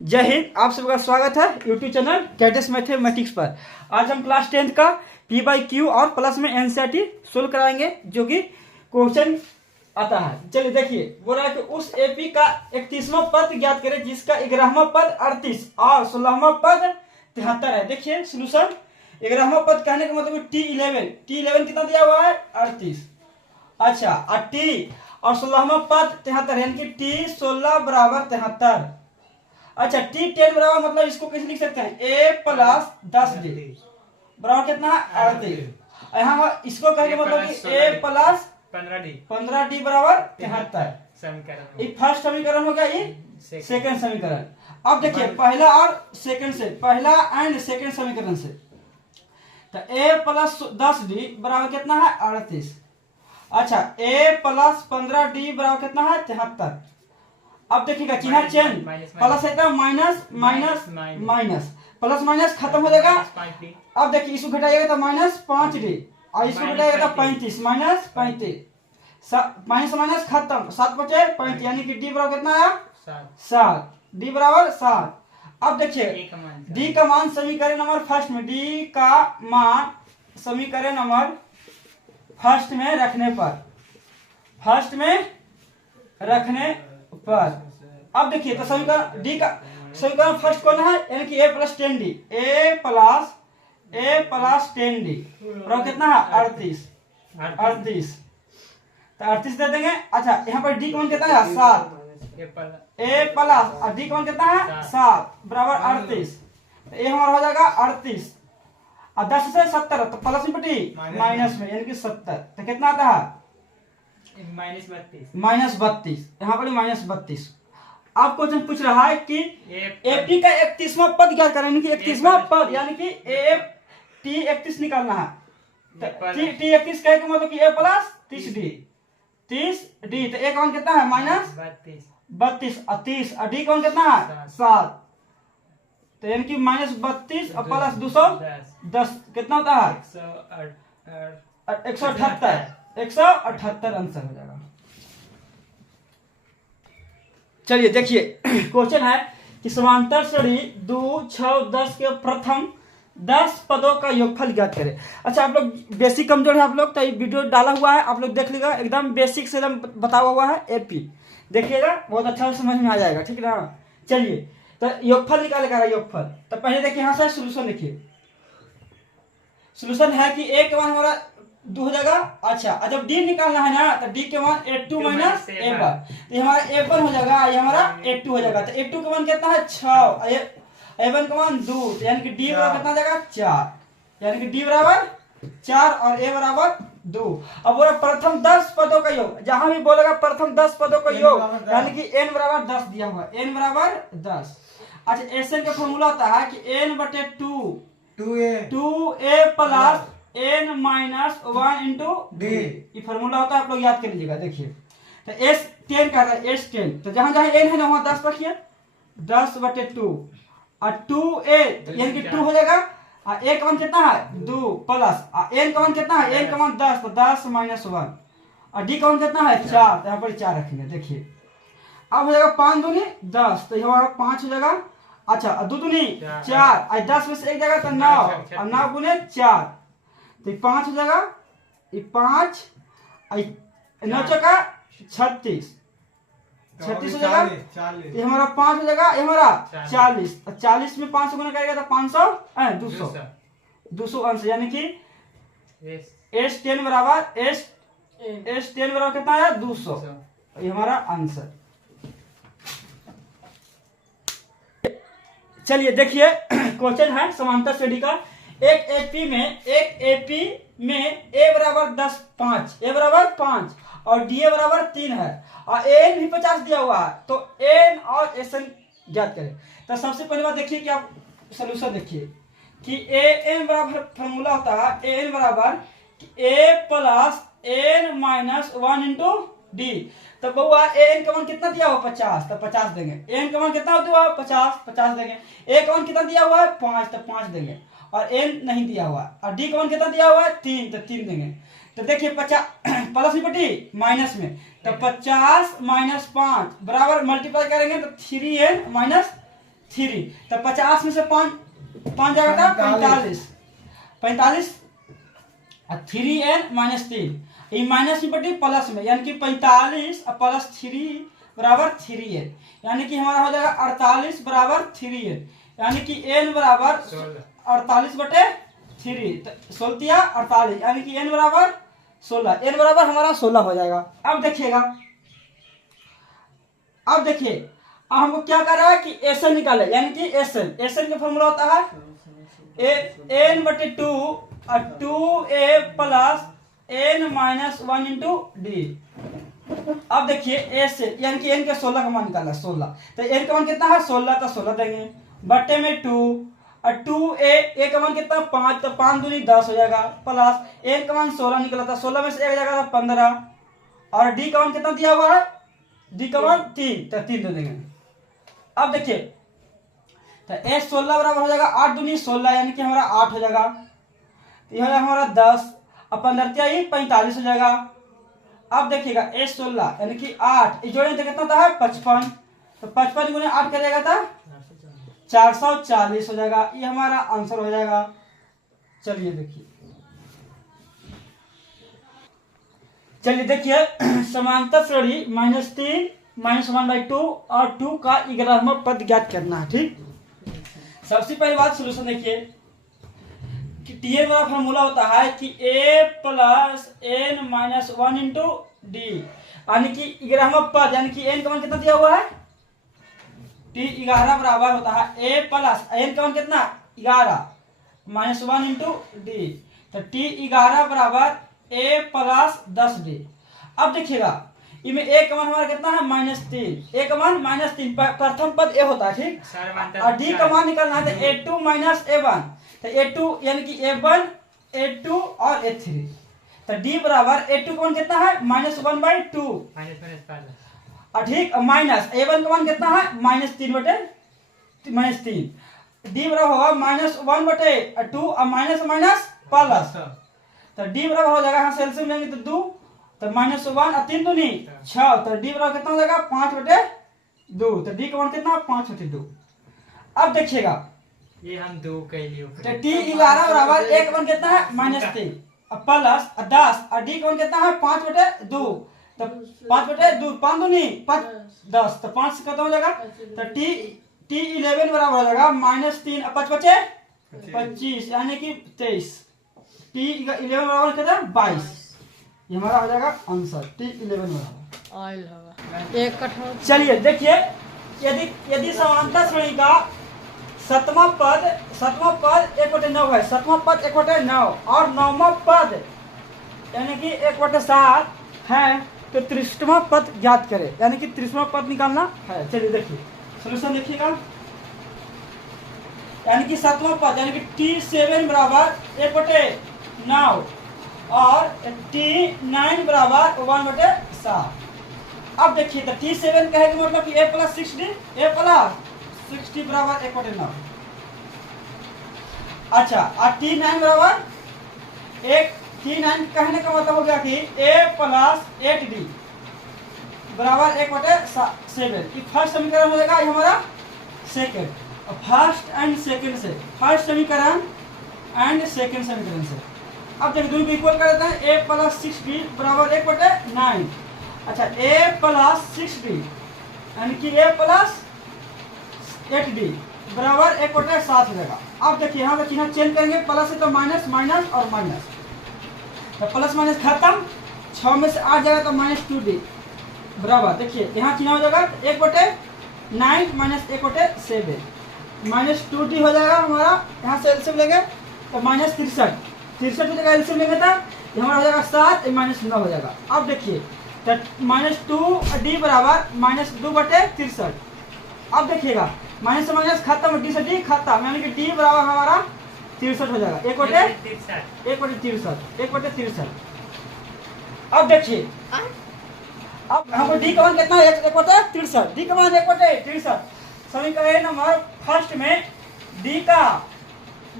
जय हिंद। आप सबका स्वागत है यूट्यूब चैनल कैडेट्स मैथमेटिक्स पर। आज हम क्लास 10th का पी बाई क्यू और प्लस में एनसीईआरटी सोल्व कराएंगे, जो कि क्वेश्चन आता है। चलिए देखिए, बोल रहा है कि उस एपी का 31वां पद ज्ञात करें जिसका 11वां पद 38 और 16वां पद 73 है। देखिए सोल्यूशन, 11वां पद कहने का मतलब T11 कितना दिया हुआ है 38। अच्छा, और टी और 16वां पद 73, यानी कि T16 बराबर 73। अच्छा, T10 बराबर मतलब इसको कैसे लिख सकते हैं, A प्लस 10D बराबर कितना है 38। यहाँ इसको कहेंगे मतलब कि A प्लस 15D बराबर 73। ये फर्स्ट समीकरण हो गया, ये सेकंड समीकरण। अब देखिए पहला और सेकंड से, पहला एंड सेकंड समीकरण से, तो A प्लस 10D बराबर कितना है 38। अच्छा, A प्लस 15D बराबर कितना है 73। अब देखिएगा चिन्ह चेंज, प्लस है तो minus minus minus, plus minus खत्म हो जाएगा। अब देखिए इसको घटाइएगा तो माइनस 5D और इसको घटाइएगा तो 35 माइनस 35, माइनस माइनस खत्म, 7 बचे 35, यानी कि डी बराबर कितना आया 7। डी बराबर 7। अब देखिए डी का मान समीकरण नंबर फर्स्ट में, डी का मान समीकरण नंबर फर्स्ट में रखने पर, फर्स्ट में रखने पर, अब देखिए तो समीकरण डी का समीकरण फर्स्ट कौन है, यानी कि a plus 10D, a plus 10D बराबर कितना है 38। तो 38 दे देंगे। अच्छा, यहाँ पर डी कौन कितना है 7, a प्लस और डी कौन कितना है 7 बराबर 38। तो a हमारा हो जाएगा 38 और 10 से 70, तो प्लस में टी माइनस में, यानी कि 70, तो कितना आता है -32। यहाँ पर -32। आप क्वेश्चन पूछ रहा है कि एपी का 31वां पद क्या करें, यानी कि 31वां पद, यानी कि टी 31 निकालना है। टी 31 कहे का मतलब कि a प्लस 30D, तो a कौन कितना है -32 और 30 और डी कौन कितना है 7, तो यानी कि -32 और प्लस 210 कितना होता है 178 आंसर हो जाएगा। चलिए देखिए क्वेश्चन है कि समांतर श्रेणी 2, 6, 10 के प्रथम 10 पदों का योगफल ज्ञात करें। अच्छा, आप लोग बेसिक कमजोर है आप लोग, तो ये वीडियो डाला हुआ है, आप लोग देख लीजिएगा, एकदम बेसिक से एकदम बताया हुआ है एपी, देखिएगा बहुत अच्छा समझ में आ जाएगा, ठीक है ना। चलिए तो योगफल निकालेगा योगफल, तो पहले देखिए यहाँ से सोल्यूशन लिखिए। सोल्यूशन है कि a के मान हमारा 2 हो जाएगा। अच्छा, जब d निकालना है ना, तो d के मान a2 माइनस a1, तो हमारा a1 हो जाएगा, ये हमारा a2 हो जाएगा। तो a2 का मान कितना है 6, a1 का मान 2, यानी कि d बराबर कितना हो जाएगा 4, यानी कि d बराबर 4 और a बराबर 2। अब बोला प्रथम 10 पदों का योग, जहां भी बोलेगा प्रथम 10 पदों का योग, यानी कि n बराबर 10 दिया हुआ, n बराबर 10। अच्छा, एसएन का फॉर्मूला होता है कि n बटे 2a plus n minus 1 into D, ये फॉर्मूला होता है, आप लोग याद कर लीजिएगा। देखिए तो S10 का है, S10, तो जहां जहां n है ना वहां 10 रखिए, 10 बटे 2 और 2a यानी कि 2 हो जाएगा, और a का मान कितना है 2 प्लस n का मान कितना है, n का मान 10, तो 10 माइनस 1 और d का मान कितना है 4, तो यहाँ पर 4 रखेंगे। देखिए अब हो जाएगा 5 दूनी 10, तो हमारा 5 हो जाएगा। अच्छा, 2 दूनी 4 और 10 में से एक जाएगा तो 9 और 9 गुने 4, तो 5 हो जाएगा, ये 5 9 चौका 36 हो जाएगा, ये हमारा 5 हो जाएगा, ये हमारा 40, और 40 में 5 गुना करेगा तो 500 200 आंसर, यानी कि S10 बराबर कितना है 200, ये हमारा आंसर। चलिए देखिए क्वेश्चन है समांतर श्रेणी का, एक एपी में a बराबर 5 और da बराबर 3 है और an भी 50 दिया हुआ है, तो n और sn ज्ञात करें। तो सबसे पहले बात देखिए कि आप सॉल्यूशन देखिए कि an बराबर फॉर्मूला होता है an बराबर a plus n minus 1 into D. तो बहुआ an का मान कितना दिया हुआ 50, तो 50 देंगे। n का मान कितना दिया हुआ 50 देंगे। a का मान कितना दिया हुआ है 5, तो 5 देंगे, और n नहीं दिया हुआ, और d का मान कितना दिया हुआ है 3, तो 3 देंगे। तो देखिए 50 प्लस में बटी माइनस में, तो 50 माइनस 5 बराबर मल्टीप्लाई करेंगे तो 3n माइनस 3। तो 50 में से 5 जाएगा 45। 45 और 3n माइनस 3, ये माइनस में बटे प्लस में, यानी कि 45 और प्लस 3 बराबर 3n, यानी कि हमारा हो जाएगा 48 बराबर 3n, यानी कि n बराबर 48 बटे 3, तो 16 48, यानी कि n बराबर 16, n बराबर हमारा 16 हो जाएगा। अब देखिएगा, अब देखिए, अब हमको क्या कर रहा है कि एसएन निकाले, यानी कि एसएन का फॉर्मूला होता है n बटे 2 और 2a plus n minus 1 into D. अब देखिए एस यानी कि n के 16 का मान निकाला, 16, तो n का मान कितना है 16, तो 16 देंगे बटे में 2 और 2a का मान कितना 5, तो 5 दूनी 10 हो जाएगा, प्लस n का मान 16 निकला था, 16 में से 1 जाएगा तो 15, और d का मान कितना दिया हुआ है, d का मान 3, तो 3 दे देंगे। अब देखिए, तो s 16 बराबर हो जाएगा 8 दूनी 16, यानी कि हमारा 8 हो जाएगा, तो यह हो जाएगा हमारा 10 और 15 ही 45 हो जाएगा। अब देखिएगा s 16 यानी कि 8, इस जोड़े तो कितना था है 55, तो 55 गुने 8 करेगा था 440 हो जाएगा, ये हमारा आंसर हो जाएगा। चलिए देखिए समांतर श्रेणी -3 -1/2 और 2 का 11वां पद ज्ञात करना है। ठीक, सबसे पहली बात सोल्यूशन देखिए कि टीएन वाला फॉर्मूला होता है कि a plus n minus 1 into D, यानी कि 11वां पद, यानी कि n का मान कितना दिया हुआ है, t 11 बराबर होता है a प्लस n का मान कितना 11 माइनस 1 इंटू डी, तो t 11 बराबर a प्लस 10d। अब देखिएगा इनमें a का मान हमारा कितना है -3, a का मान -3, प्रथम पद a होता है, ठीक, और d का मान निकालना है तो a2 माइनस a1, तो a2 यानी कि a1 a2 और a3, तो d बराबर a2 का मान कितना है -1/2, और ठीक, माइनस a1 का मान कितना है -3 बटे -3, d बराबर होगा -1/2 और माइनस माइनस प्लस, तो d बराबर हो जाएगा, यहाँ से एलसीएम लेंगे तो 2, तो -1 और 3 दूनी 6, तो d बराबर कितना हो जाएगा 5/2, तो d का मान कितना 5/2। अब देखिएगा ये हम 2 के लिए तो t 11 बराबर a का मान कितना है -3 और प्लस 10 और d का मान कितना है 5/2, तो 5/2 5 दूनी 5 10, तो 5 से खत्म हो जाएगा, तो t 11 बराबर हो जाएगा -3 और 5 बचे 25, यानी कि 23, t 11 बराबर कितना 22, ये हमारा हो जाएगा आंसर t 11 बराबर ऑयल होगा एक कठोर। चलिए देखिए, यदि समांतर श्रेणी का सातवां पद 1/9 है, सातवां पद 1/9 और 9वां पद यानी कि 1/7 है, तो 30वां पद ज्ञात करें, यानी कि 30वां पद निकालना है। चलिए देखिए सोल्यूशन देखिएगा, यानी कि सातवां पद यानी कि t7 बराबर 1/9 और t9 बराबर 1/7। अब देखिए तो t7 कहे कि मतलब कि a प्लस 60 बराबर 1/9, अच्छा, और t9 बराबर t9 कहने का मतलब हो गया कि a प्लस 8d बराबर 1/7, कि फर्स्ट समीकरण हो जाएगा हमारा सेकंड, और फर्स्ट एंड सेकंड से, फर्स्ट समीकरण एंड सेकंड समीकरण से। अब देखिए दोनों को इक्वल कर देते हैं, a प्लस 6d बराबर 1/9, अच्छा a प्लस 6d यानी कि a प्लस 8d बराबर 1/7 हो जाएगा। अब देखिए यहाँ पे चिन्ह चेंज करेंगे, प्लस है तो माइनस माइनस और माइनस, तो प्लस माइनस खत्म, 6 में से 8 जाएगा तो -2d बराबर, देखिए यहाँ चिन्ह हो जाएगा 1/9 माइनस 1/7 -2d हो जाएगा हमारा, यहाँ से एलसीएम लेंगे तो -63 की जगह एलसीएम लेंगे तो हमारा हो जाएगा 7 -9 हो जाएगा। अब देखिए तो -2d बराबर -2/63, अब देखिएगा माइनस से माइनस खत्म, डी से डी खत्म, यानी कि डी बराबर हमारा 63 हो जाएगा, 1/63। अब देखिए, अब हमको डी का मान कितना है 1/63, डी का मान 1/63, समीकरण नंबर फर्स्ट में डी का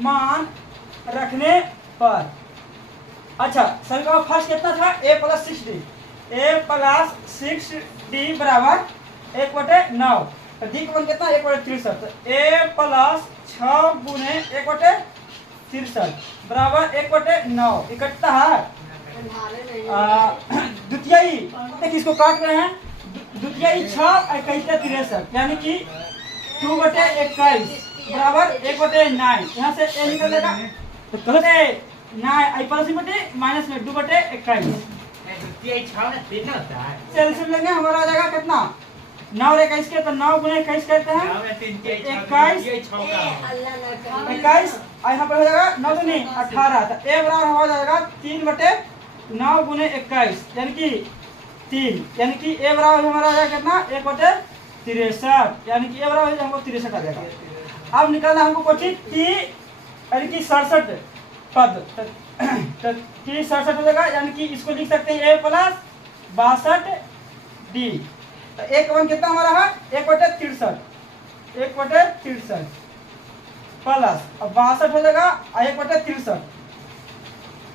मान रखने पर, अच्छा समीकरण फर्स्ट कितना था a प्लस 6d बराबर 1/9, तो डी का मान कितना 1/63। तो a प्लस 6 गुने 1/63 बराबर 1/9 इकट्ठा है। द्वितीय देखिए इसको काट रहे हैं, द्वितीय 6 21 63 यानी कि 2/21 बराबर 1/9। यहाँ से a निकलेगा तो गलत है 9 आई प्लस माइनस में 2/21। तीन होता है। एलसीएम लेंगे हमारा आ जाएगा कितना 9 और 21 के, तो 9 गुने 21 कहते हैं 21 यहाँ पर हो जाएगा 9 तो नहीं 18। तो a बराबर हो जाएगा 3/9 गुने 21 यानी कि 3 यानी कि a बराबर हमारा आ जाएगा कितना 1/63 यानी कि a बराबर हमको 63 आ जाएगा। अब निकालना हमको क्वेश्चन t यानी कि 67 पद। तो t 67 हो जाएगा यानी कि इसको लिख सकते हैं a प्लस 62 d। तो एक वन कितना हमारा है 1/63 प्लस अब 62 हो जाएगा 1/63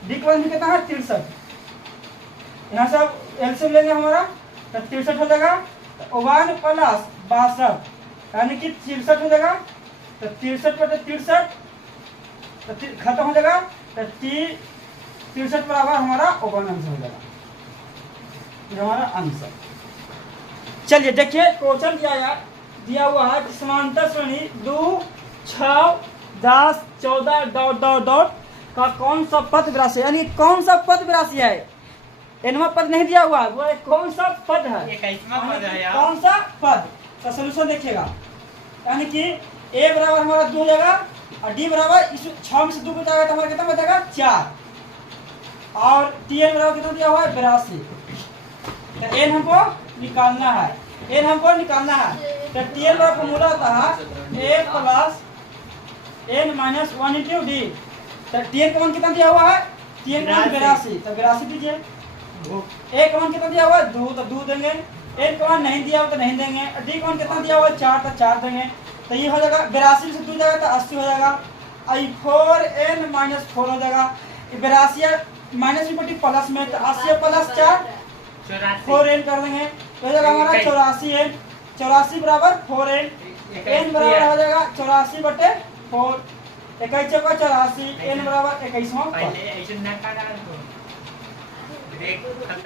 डी का वन कितना है 63। यहाँ से अब एलसीएम लेंगे हमारा तो 63 हो जाएगा। तो 1 प्लस 62 यानी कि 63 हो जाएगा। तो 63/63 तो खत्म हो जाएगा। तो 63 बराबर हमारा ओवन आंसर हो जाएगा, ये हमारा आंसर। चलिए देखिए क्वेश्चन दिया हुआ है कि समांतर श्रेणी 2 6 10 14 डॉट डॉट डॉट का कौन सा पद विरासी है, यानी कौन सा पद विरासी है। एनवा पद नहीं दिया हुआ, वो कौन सा पद है, पद है यार। कौन सा पद का सोल्यूशन देखिएगा। यानी कि a बराबर हमारा 2 हो जाएगा और d बराबर इस 6 में से 2 बचाएगा तो हमारा कितना बचेगा 4 और tn बराबर कितना दिया हुआ है 82। तो n हमको निकालना है, n हमको निकालना है। तो tn का फॉर्मूला होता है a plus n minus 1 into D. तो tn का मान कितना दिया हुआ है tn का मान 82। तो 82 दीजिए। a का मान कितना दिया हुआ है 2 तो 2 देंगे। n का मान नहीं दिया हुआ तो नहीं देंगे। d का मान कितना दिया हुआ है 4 तो 4 देंगे। तो ये हो जाएगा 82 से 2 जाएगा तो 80 हो जाएगा। आई 4n माइनस 4 हो जाएगा। 82 माइनस में प्लस में तो 80 प्लस 4 4n कर देंगे तो हो जाएगा हमारा 84n। 84 बराबर 4n। n बराबर हो जाएगा 84/4 21 चौका 84 n बराबर 21वां।